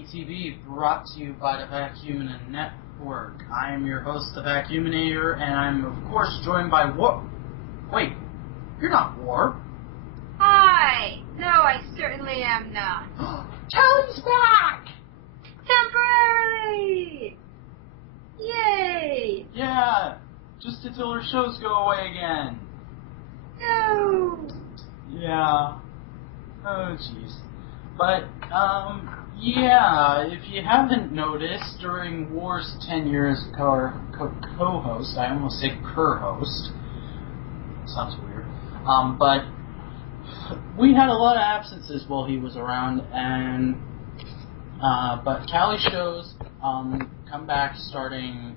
Geeky TV, brought to you by the Vacuum Network. I am your host, the Vacuuminator, and I'm, of course, joined by War. Wait, you're not War. Hi! No, I certainly am not. Cally's back! Temporarily! Yay! Yeah, just until her shows go away again. No! Yeah. Oh, jeez. But, yeah, if you haven't noticed, during War's tenure as co-host, I almost said cur-host. Sounds weird. But we had a lot of absences while he was around, and, but Cally shows, come back starting,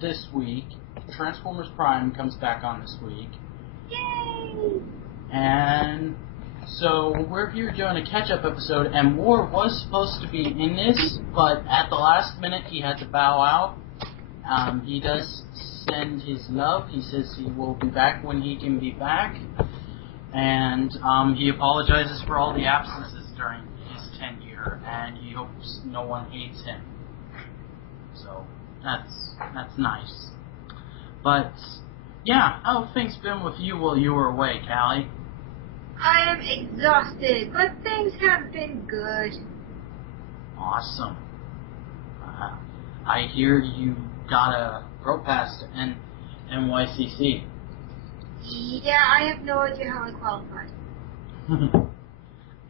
this week. Transformers Prime comes back on this week. Yay! And so we're here doing a catch-up episode, and War was supposed to be in this, but at the last minute he had to bow out. He does send his love. He says he will be back when he can be back, and he apologizes for all the absences during his tenure, and he hopes no one hates him. So that's nice. But yeah, how have things been with you while you were away, Cally? I am exhausted, but things have been good. Awesome. I hear you got a pro pass to NYCC. Yeah, I have no idea how I qualified.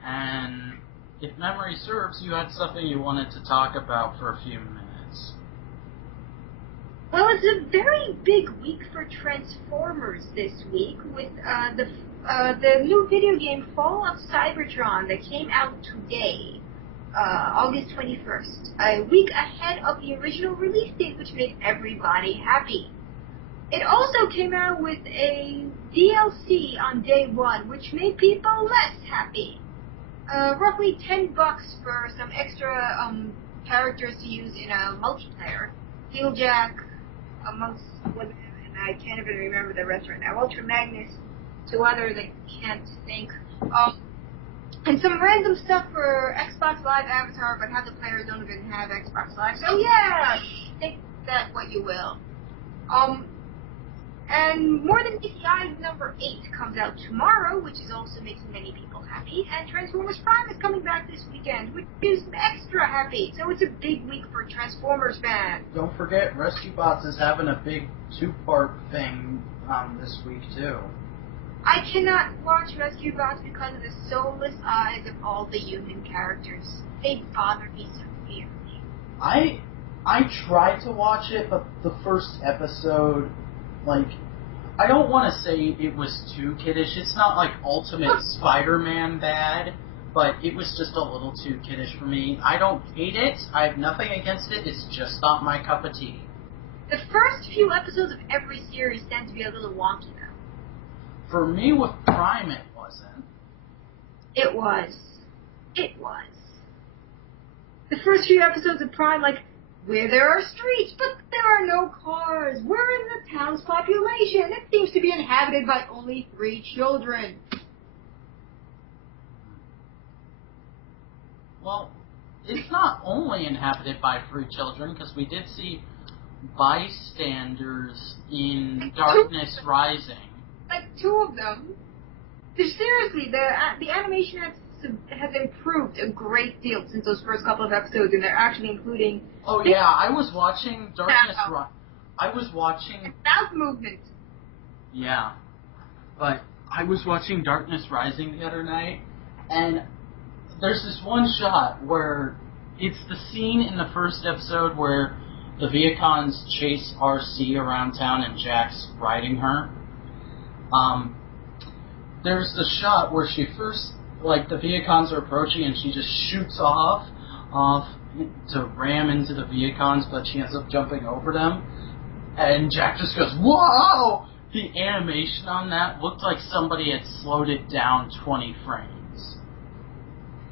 And if memory serves, you had something you wanted to talk about for a few minutes. Well, it's a very big week for Transformers this week with the new video game Fall of Cybertron that came out today, August 21st, a week ahead of the original release date, which made everybody happy. It also came out with a DLC on day one, which made people less happy. Roughly $10 for some extra characters to use in a multiplayer. Steeljack, amongst women, and I can't even remember the rest right now. Ultra Magnus, two others I can't think. And some random stuff for Xbox Live Avatar, but half the players don't even have Xbox Live. So yeah, take that what you will. And More Than Disguise number 8 comes out tomorrow, which is also making many people happy. And Transformers Prime is coming back this weekend, which is extra happy. So it's a big week for Transformers fans. Don't forget, Rescue Bots is having a big two-part thing this week, too. I cannot watch Rescue Bots because of the soulless eyes of all the human characters. They bother me severely. I tried to watch it, but the first episode, like, I don't want to say it was too kiddish. It's not like Ultimate Spider-Man bad, but it was just a little too kiddish for me. I don't hate it. I have nothing against it. It's just not my cup of tea. The first few episodes of every series tend to be a little wonky, though. For me, with Prime, it wasn't. It was. It was. The first few episodes of Prime, like, where there are streets, but there are no cars. We're in the town's population. It seems to be inhabited by only 3 children. Well, it's not only inhabited by 3 children, because we did see bystanders in Darkness Rising. Like 2 of them. Seriously, the animation has improved a great deal since those first couple of episodes, and they're actually including... Oh yeah, I was watching Darkness Rising. I was watching... Mouth movement. Yeah. But I was watching Darkness Rising the other night, and there's this one shot where it's the scene in the first episode where the Viacons chase RC around town and Jack's riding her. There's the shot where she first, like, the Viacons are approaching and she just shoots off to ram into the Viacons, but she ends up jumping over them. And Jack just goes, whoa! The animation on that looked like somebody had slowed it down 20 frames.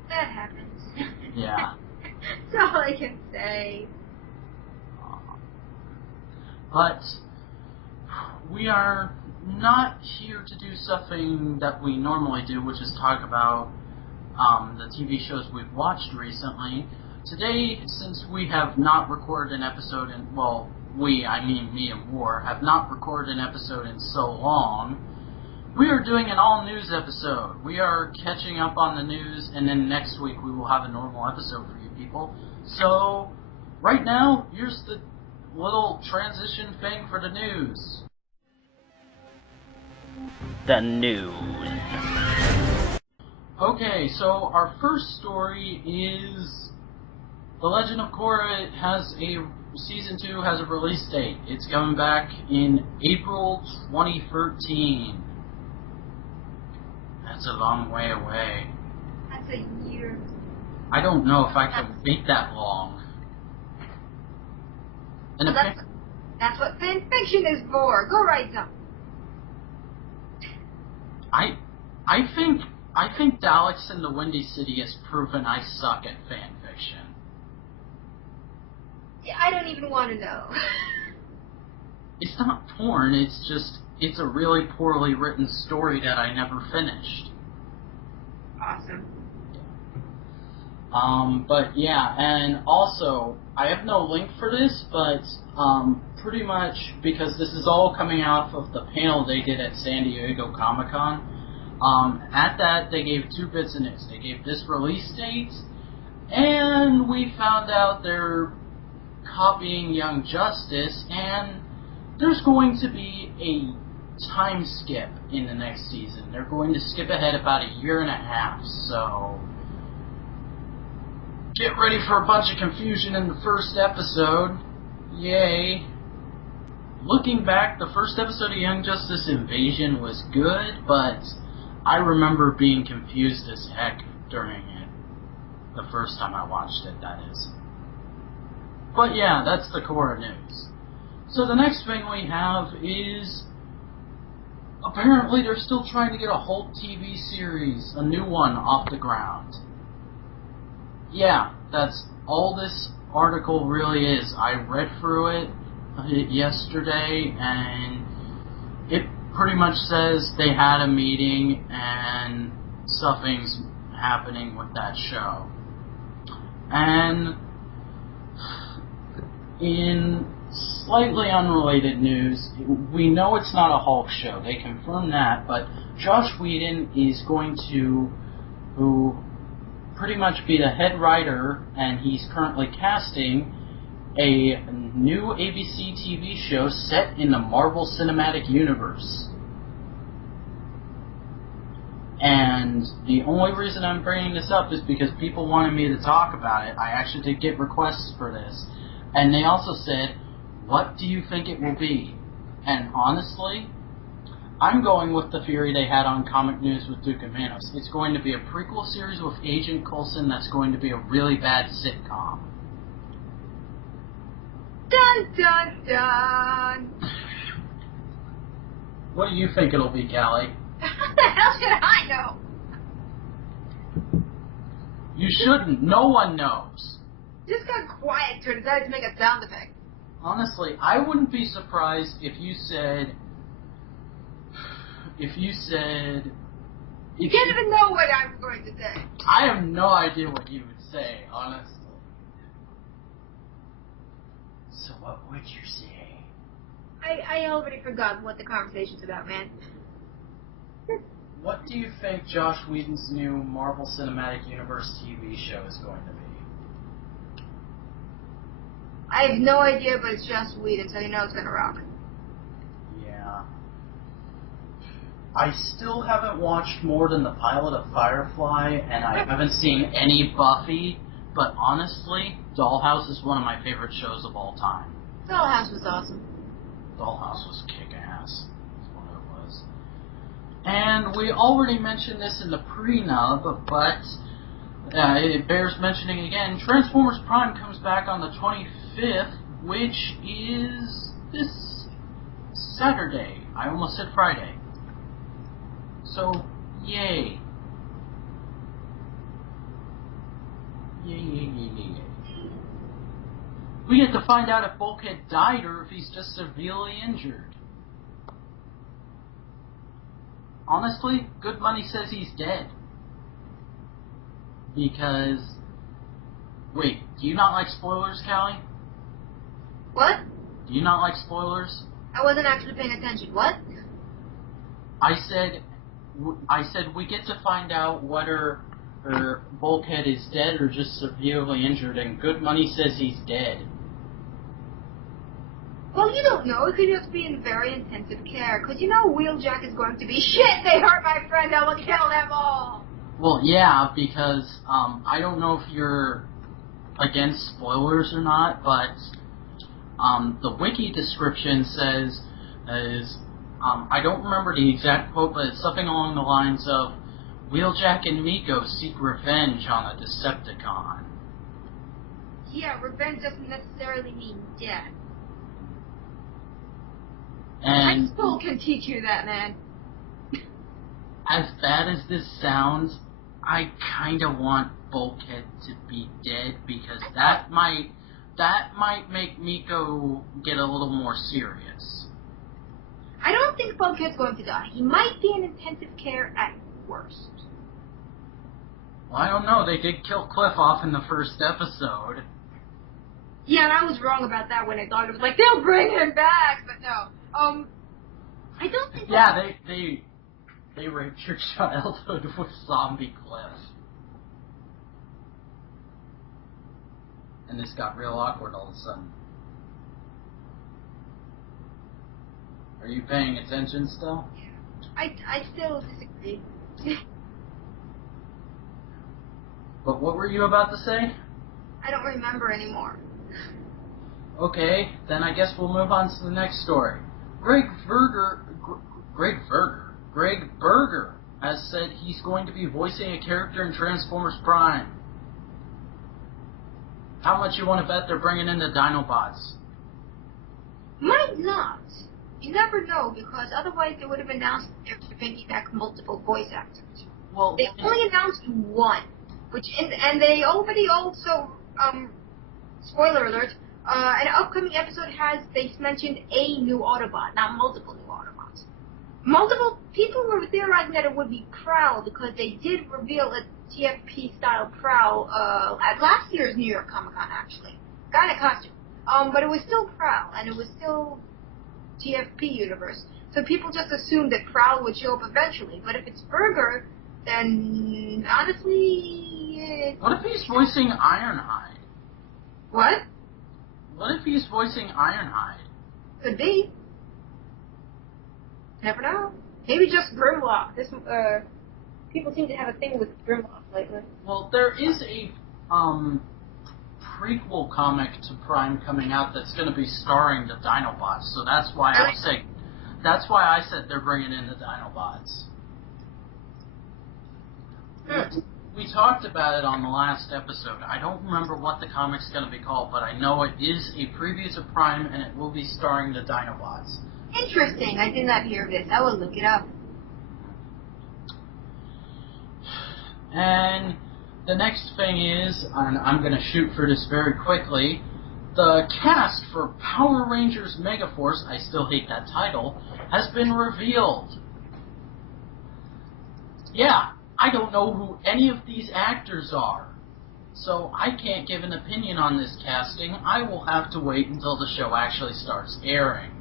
That happens. Yeah. That's all I can say. But we are not here to do something that we normally do, which is talk about the TV shows we've watched recently. Today, since we have not recorded an episode in, well, I mean me and War, have not recorded an episode in so long, we are doing an all-news episode. We are catching up on the news, and then next week we will have a normal episode for you people. So, right now, here's the little transition thing for the news. The news. Okay, so our first story is The Legend of Korra Season 2 has a release date. It's coming back in April 2013. That's a long way away. That's a year. I don't know if I can wait that long. And that's what fan fiction is for. Go write some. I think Daleks in the Windy City has proven I suck at fan fiction. Yeah, I don't even want to know. It's not porn, it's a really poorly written story that I never finished. Awesome. But yeah, and also, I have no link for this, but pretty much because this is all coming off of the panel they did at San Diego Comic-Con. At that, they gave 2 bits of news. They gave this release date, and we found out they're copying Young Justice, and there's going to be a time skip in the next season. They're going to skip ahead about a year and a half, so get ready for a bunch of confusion in the first episode. Yay. Looking back, the first episode of Young Justice Invasion was good, but I remember being confused as heck during it. The first time I watched it, that is. But yeah, that's the core news. So the next thing we have is, apparently they're still trying to get a Hulk TV series, a new one, off the ground. Yeah, that's all this article really is. I read through it yesterday, and it pretty much says they had a meeting and something's happening with that show. And in slightly unrelated news, we know it's not a Hulk show. They confirmed that, but Joss Whedon is going to pretty much be the head writer, and he's currently casting a new ABC TV show set in the Marvel Cinematic Universe. And the only reason I'm bringing this up is because people wanted me to talk about it. I actually did get requests for this. And they also said, what do you think it will be? And honestly, I'm going with the theory they had on Comic News with Duke and Manos. It's going to be a prequel series with Agent Coulson that's going to be a really bad sitcom. Dun, dun, dun. What do you think it'll be, Cally? How the hell should I know? You shouldn't. No one knows. Just got quiet to decide to make a sound effect. Honestly, I wouldn't be surprised if you said... You can't even know what I'm going to say. I have no idea what you would say, honestly. So what would you say? I already forgot what the conversation's about, man. What do you think Joss Whedon's new Marvel Cinematic Universe TV show is going to be? I have no idea, but it's Joss Whedon, so you know it's gonna rock. Yeah. I still haven't watched more than the pilot of Firefly, and I haven't seen any Buffy, but honestly, Dollhouse is one of my favorite shows of all time. Dollhouse was awesome. Dollhouse was kick-ass. That's what it was. And we already mentioned this in the pre-nub, but it bears mentioning again. Transformers Prime comes back on the 25th, which is this Saturday. I almost said Friday. So, yay. Yay, yay, yay, yay, yay. We get to find out if Bulkhead died or if he's just severely injured. Honestly, good money says he's dead. because... Wait, do you not like spoilers, Cally? What? Do you not like spoilers? I wasn't actually paying attention. What? I said we get to find out whether Bulkhead is dead or just severely injured, and Good Money says he's dead. Well, you don't know. It could just be in very intensive care. Because you know Wheeljack is going to be, shit, they hurt my friend, I will kill them all! Well, yeah, because I don't know if you're against spoilers or not, but the wiki description says, I don't remember the exact quote, but it's something along the lines of, Wheeljack and Miko seek revenge on a Decepticon. Yeah, revenge doesn't necessarily mean death. And High school can teach you that, man. as bad as this sounds, I kinda want Bulkhead to be dead, because that might make Miko get a little more serious. I don't think Bulkhead's going to die. He might be in intensive care at worst. Well, I don't know. They did kill Cliff off in the first episode. Yeah, and I was wrong about that when I thought it was like, they'll bring him back, but no. I don't think... Yeah, they raped your childhood with Zombie Cliff. And this got real awkward all of a sudden. Are you paying attention still? I still disagree. But what were you about to say? I don't remember anymore. Okay, then I guess we'll move on to the next story. Greg Berger has said he's going to be voicing a character in Transformers Prime. How much you want to bet they're bringing in the Dinobots? Might not. You never know, because otherwise they would have announced they're bringing back multiple voice actors. Well, they only announced one, and they already also, spoiler alert, an upcoming episode they mentioned a new Autobot, not multiple new Autobots. Multiple people were theorizing that it would be Prowl, because they did reveal a TFP-style Prowl at last year's New York Comic-Con, actually. Guy in a costume. But it was still Prowl, and it was still TFP universe. So people just assumed that Prowl would show up eventually. But if it's Berger, then honestly... What if he's voicing Ironhide? What? What if he's voicing Ironhide? Could be. Never know. Maybe just Grimlock. People seem to have a thing with Grimlock lately. Well, there is a prequel comic to Prime coming out that's going to be starring the Dinobots. So that's why I said they're bringing in the Dinobots. We talked about it on the last episode. I don't remember what the comic's going to be called, but I know it is a preview to Prime, and it will be starring the Dinobots. Interesting. I did not hear of this. I will look it up. And the next thing is, and I'm going to shoot for this very quickly, the cast for Power Rangers Megaforce, I still hate that title, has been revealed. Yeah, I don't know who any of these actors are, so I can't give an opinion on this casting. I will have to wait until the show actually starts airing.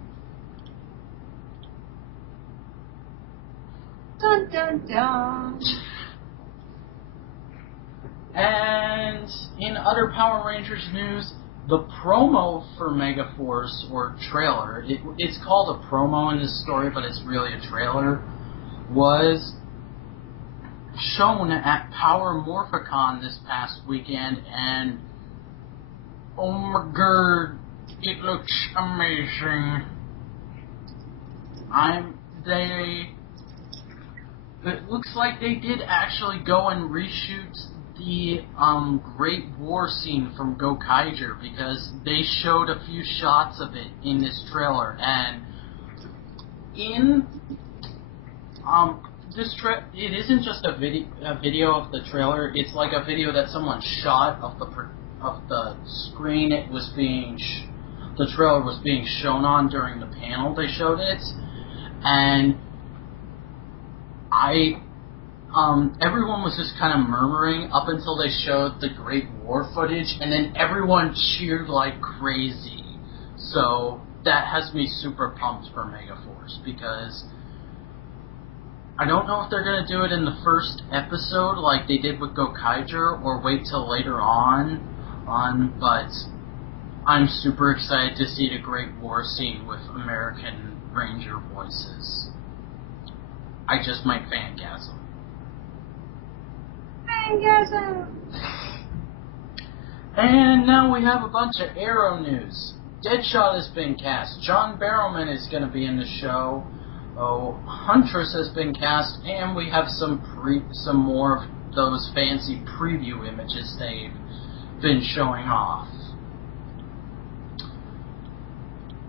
Dun dun dun. And in other Power Rangers news, the promo for Megaforce, or trailer, it's called a promo in this story, but it's really a trailer, was shown at Power Morphicon this past weekend, and oh my god, it looks amazing. It looks like they did actually go and reshoot the Great War scene from Gokaiger, because they showed a few shots of it in this trailer, and in it isn't just a video of the trailer. It's like a video that someone shot of the screen it was being the trailer was being shown on during the panel they showed it, and everyone was just kind of murmuring up until they showed the Great War footage, and then everyone cheered like crazy. So that has me super pumped for Megaforce, because I don't know if they're going to do it in the first episode like they did with Gokaiger, or wait till later on, but I'm super excited to see the Great War scene with American Ranger voices. I just might fangasm. And now we have a bunch of Arrow news. Deadshot has been cast. John Barrowman is going to be in the show. Huntress has been cast, and we have some more of those fancy preview images they've been showing off.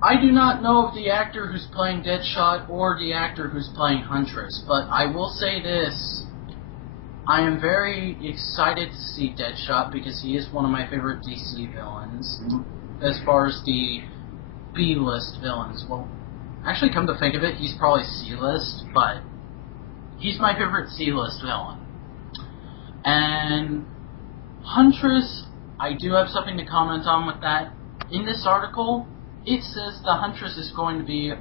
I do not know of the actor who's playing Deadshot or the actor who's playing Huntress, but I will say this. I am very excited to see Deadshot because he is one of my favorite DC villains. As far as the B-list villains, well, actually come to think of it, he's probably C-list, but he's my favorite C-list villain. And Huntress, I do have something to comment on with that. In this article, it says the Huntress is going to be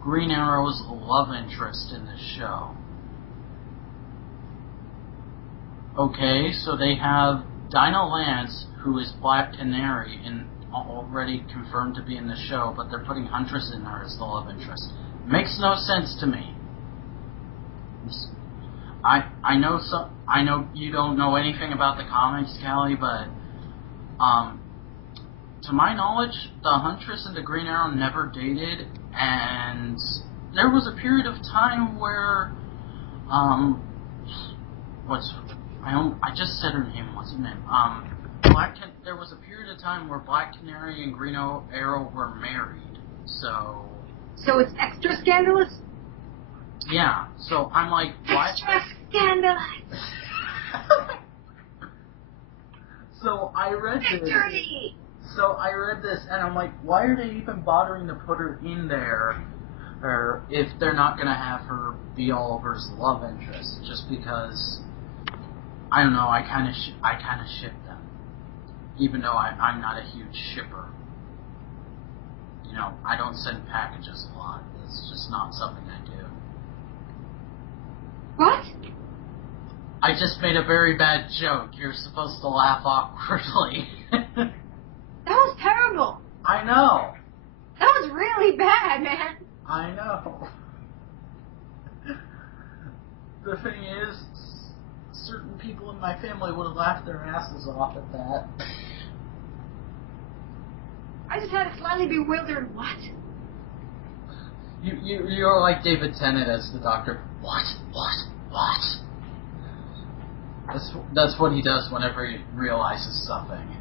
Green Arrow's love interest in the show. Okay, so they have Dinah Lance, who is Black Canary, and already confirmed to be in the show, but they're putting Huntress in there as the love interest. Makes no sense to me. I know you don't know anything about the comics, Cally, but to my knowledge, the Huntress and the Green Arrow never dated, and there was a period of time where I just said her name. What's her name? There was a period of time where Black Canary and Green Arrow were married. So it's extra scandalous? Yeah. So I'm like, why? Extra scandalous. So I read this. Victory! So I read this, and I'm like, why are they even bothering to put her in there, or if they're not gonna have her be Oliver's love interest? Just because, I don't know, I kind of ship them, even though I'm not a huge shipper. You know, I don't send packages a lot. It's just not something I do. What? I just made a very bad joke. You're supposed to laugh awkwardly. That was terrible. I know. That was really bad, man. I know. The thing is, certain people in my family would have laughed their asses off at that. I just had a slightly bewildered what? You're like David Tennant as the Doctor. What? That's what he does whenever he realizes something.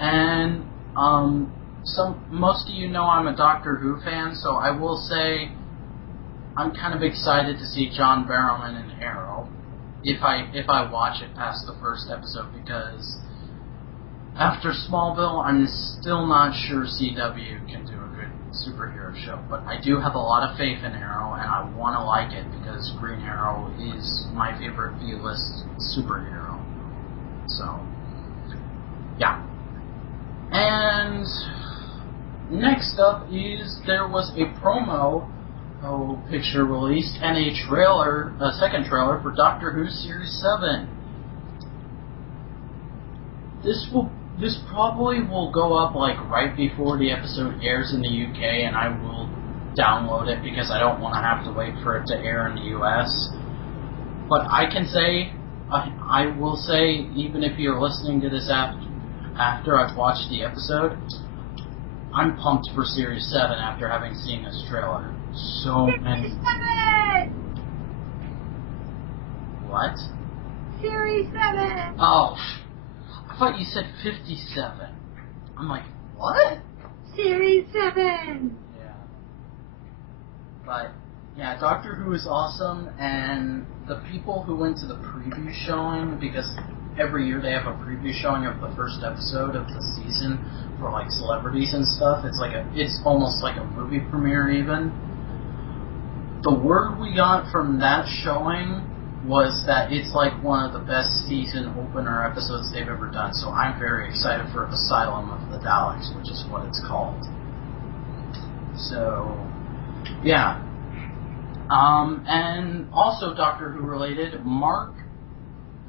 And most of you know I'm a Doctor Who fan, so I will say I'm kind of excited to see John Barrowman in Arrow if I watch it past the first episode, because after Smallville, I'm still not sure CW can do a good superhero show, but I do have a lot of faith in Arrow, and I want to like it because Green Arrow is my favorite B-list superhero. So, yeah. And next up is there was a promo picture released and a second trailer for Doctor Who Series 7. This probably will go up like right before the episode airs in the UK, and I will download it because I don't want to have to wait for it to air in the US. But I can say, I will say, even if you're listening to this after I've watched the episode, I'm pumped for Series 7 after having seen this trailer. So many. What? Series 7! Oh, I thought you said 57. I'm like, what? Series 7! Yeah. But, yeah, Doctor Who is awesome, and the people who went to the preview showing, because every year they have a preview showing of the first episode of the season for, like, celebrities and stuff. It's almost like a movie premiere even. the word we got from that showing was that it's like one of the best season opener episodes they've ever done. So I'm very excited for Asylum of the Daleks, which is what it's called. So, yeah. And also Doctor Who related, Mark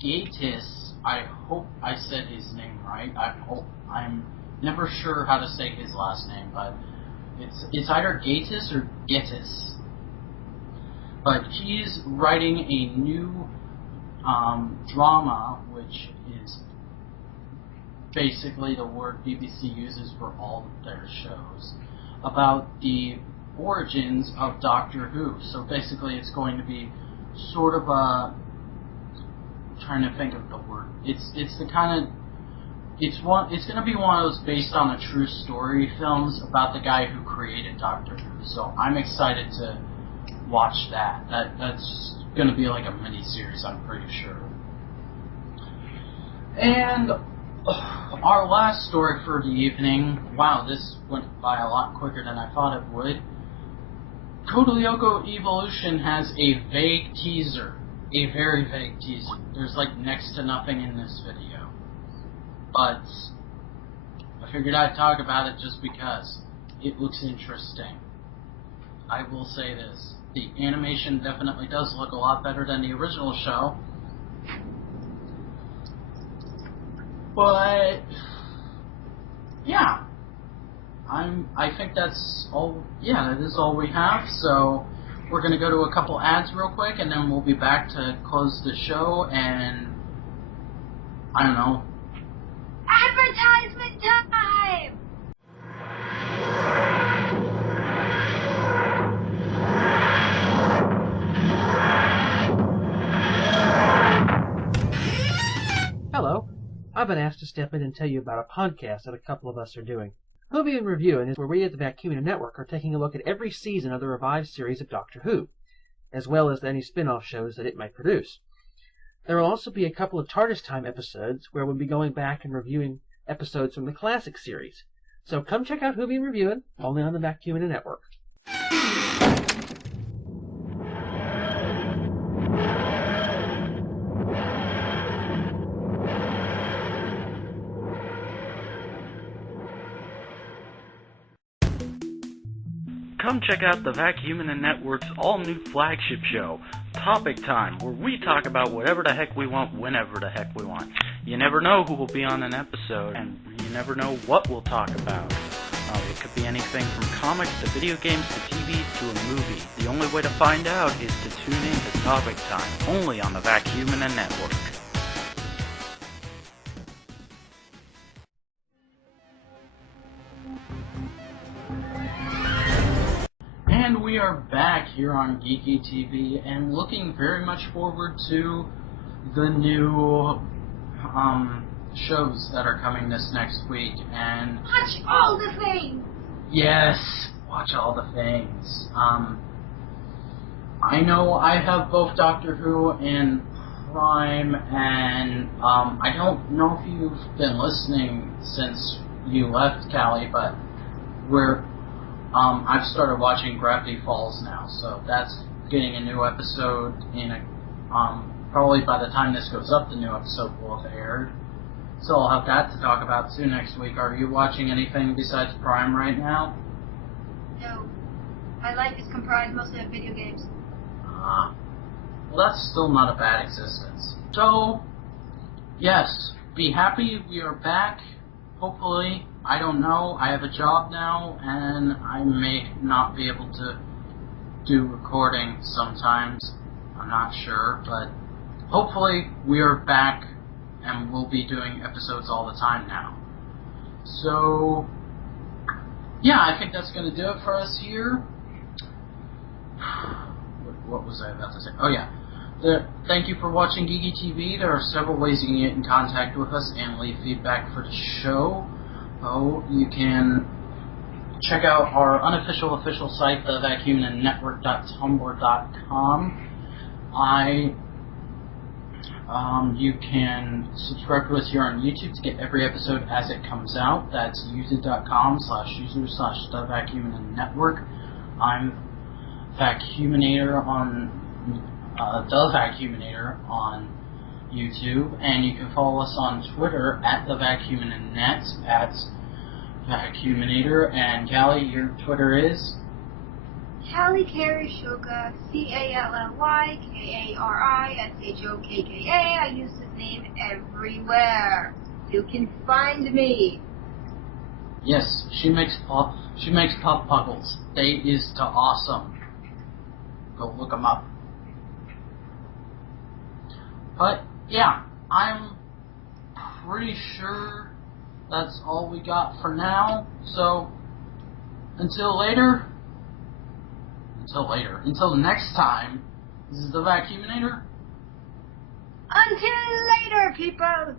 Gatiss, I hope I said his name right. I'm never sure how to say his last name, but it's either Gatiss or Gatiss. But he's writing a new drama, which is basically the word BBC uses for all of their shows, about the origins of Doctor Who. So basically it's going to be sort of a... I'm trying to think of the word. It's the kind of... It's going to be one of those based on a true story films about the guy who created Doctor Who. So I'm excited to watch that. That's going to be like a mini-series, I'm pretty sure. And our last story for the evening, wow, this went by a lot quicker than I thought it would. Code Lyoko Evolution has a vague teaser. A very vague teaser. There's like next to nothing in this video. But I figured I'd talk about it just because it looks interesting. I will say this. The animation definitely does look a lot better than the original show. But yeah. I think that's all. Yeah, that is all we have. So we're going to go to a couple ads real quick, and then we'll be back to close the show. And I don't know. Advertisement time! Hello. I've been asked to step in and tell you about a podcast that a couple of us are doing. Movie and Reviewing is where we at the Vacuum Network are taking a look at every season of the revived series of Doctor Who, as well as any spin-off shows that it might produce. There will also be a couple of TARDIS Time episodes where we'll be going back and reviewing episodes from the classic series. So come check out Movie and Reviewing, only on the Vacuum Network. Come check out the Vacuum Network's all-new flagship show, Topic Time, where we talk about whatever the heck we want, whenever the heck we want. You never know who will be on an episode, and you never know what we'll talk about. It could be anything from comics to video games to TV to a movie. The only way to find out is to tune in to Topic Time, only on the Vacuum Network. And we are back here on Geeky TV and looking very much forward to the new shows that are coming this next week. And Watch all the things! yes, watch all the things. I know I have both Doctor Who and Prime, and I don't know if you've been listening since you left, Cally, but I've started watching Gravity Falls now, so that's getting a new episode in probably by the time this goes up, the new episode will have aired. So I'll have that to talk about too next week. Are you watching anything besides Prime right now? No. My life is comprised mostly of video games. Well, that's still not a bad existence. So, yes, be happy we are back. Hopefully, I don't know, I have a job now, and I may not be able to do recording sometimes. I'm not sure, but hopefully we are back and we'll be doing episodes all the time now. So, yeah, I think that's going to do it for us here. What was I about to say? Oh, yeah. Thank you for watching Geeky TV. There are several ways you can get in contact with us and leave feedback for the show. You can check out our unofficial official site, thevacuumnetwork.tumblr.com. You can subscribe to us here on YouTube to get every episode as it comes out. That's youtube.com/user/thevacuumnetwork. I'm Vacuuminator on the Vacuuminator on YouTube, and you can follow us on Twitter at the Vacuuminanet at Vacuuminator. And Cally, your Twitter is? Cally Karishoka, CallyKarishoka. I use his name everywhere. You can find me. Yes, she makes pop puckles. They is to awesome. Go look them up. But yeah, I'm pretty sure that's all we got for now. So until next time, this is the Vacuuminator. Until later, people.